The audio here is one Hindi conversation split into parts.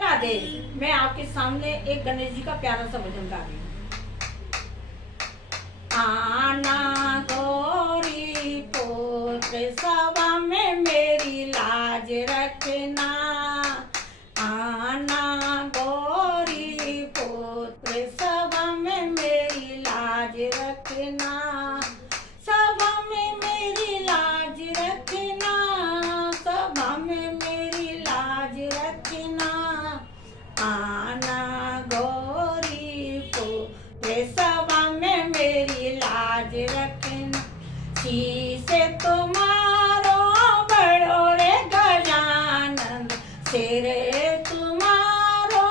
राधे। मैं आपके सामने एक गणेश जी का प्यारा सा भजन गा रही हूँ। आना गौरी पुत्र सभा में मेरी लाज रखना। आना गौरी पुत्र सभा में मेरी लाज रखना। सभा में मेरी लाज रखना। सभा में मेरी लाज रखना। आना गौरी पुत्र सभा में मेरी लाज रखना। शीसे तुम्हारो बड़ो रे गजानन। सिर तुम्हारो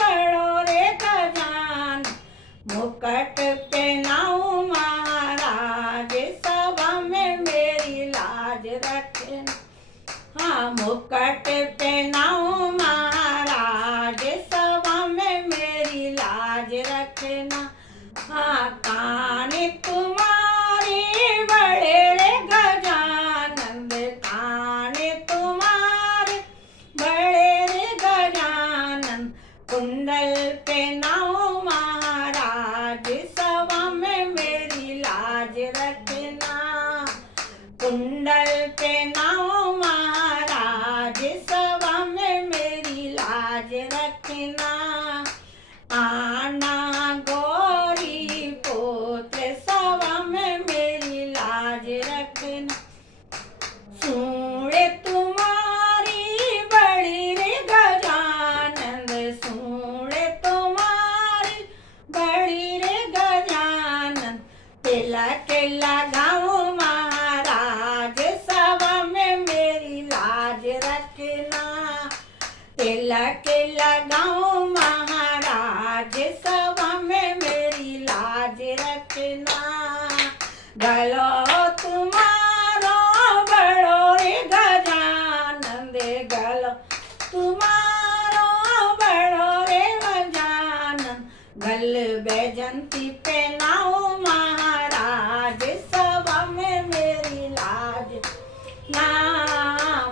बड़ो रे गजानन। मुकुट पहनाऊं महाराज सभा में मेरी लाज रखना। हाँ, मुकुट पहनाऊं महाराज सभा में मेरी लाज रखना। हाँ, कान तुम्हारी बड़े रे गजानन। कान तुम्हारे बड़े रे गजानन। कुंडल पहनाऊं महाराज सभा में मेरी लाज रखना। कुंडल पहनाऊं महाराज सभा में मेरी लाज रखना। आना गौरी पुत्र सभा में मेरी लाज रखना। सूंड तुम्हारी बड़ी रे गजानन। सूंड तुम्हारी बड़ी रे गजानन। तिलक लगाऊं महाराज सभा में मेरी लाज रखना। तिलक लगाऊं महाराज सभा में मेरी लाज रखना। गलो तुम्हारो बड़ो रे गजानन। गलो तुम्हारो बड़ो रे गजानन। गल बैजंती पहनाऊं महाराज सभा में मेरी लाज ना।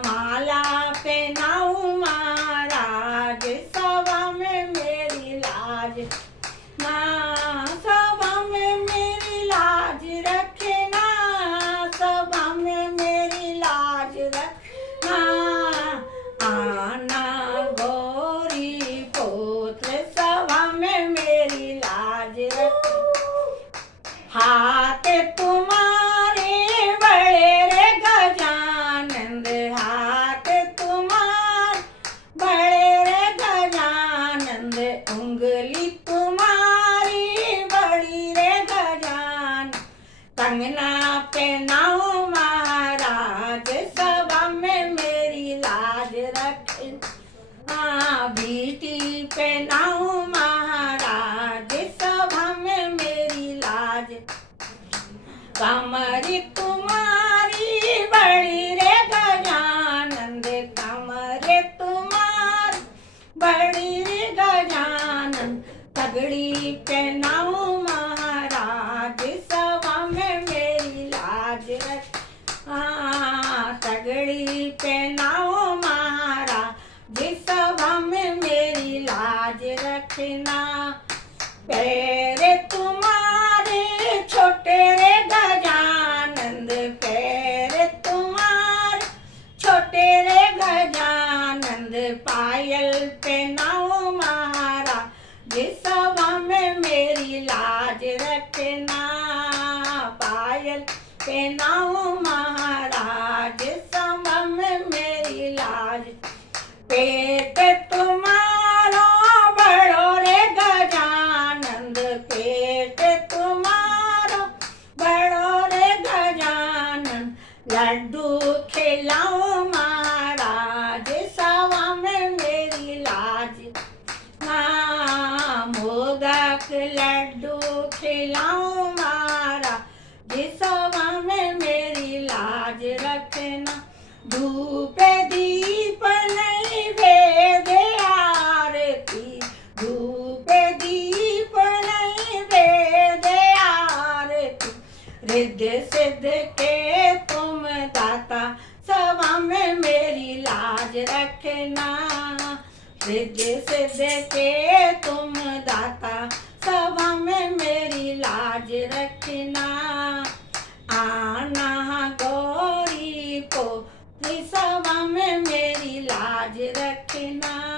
माला पहनाऊं महाराज सभा में मेरी लाज ना। सभा में मेरी लाज रखना। सभा में मेरी लाज रखना। आना गौरी पुत्र सभा में मेरी लाज रखना। हाथ तुम्हारे बड़े रे गजानन। हाथ तुम्हारे बड़े रे गजानन। उंगली तुम्हारी बड़ी रे गजानन। कंगना पहनाऊं महाराज सभा में मेरी लाज रखना। बीटी पहनाऊं महाराज सभा में मेरी लाज। कमर तुम्हारी बड़ी रे गजानन। कमर तुम्हारी बड़ी रे गजानन। तगड़ी पहनाऊं महाराज सभा में मेरी लाज रखना। तगड़ी पहनाऊं महाराज सभा में मेरी लाज रखना। पैर तुम्हारे छोटे रे गजानन। पैर तुम्हारे छोटे रे गजानन। पायल पहनाऊं महाराज सभा में मेरी लाज रखना। पायल पहनाऊं महाराज सभा में मेरी लाज। पेट तुम्हारा बड़ो रे गजानन। पेट तुम्हारा बड़ो रे गजानन। लड्डू खिलाऊं महाराज सभा में मेरी लाज ना। मोदक लड्डू खिलाऊं महाराज सभा में मेरी लाज रखना। धूप दीप नैवेद्य आरती। धूप दीप नैवेद्य आरती। रिद्ध सिद्ध के तुम दाता सभा में मेरी लाज रखना। जैसे देखे तुम दाता सभा में मेरी लाज रखना। आना गौरी को सभा में मेरी लाज रखना।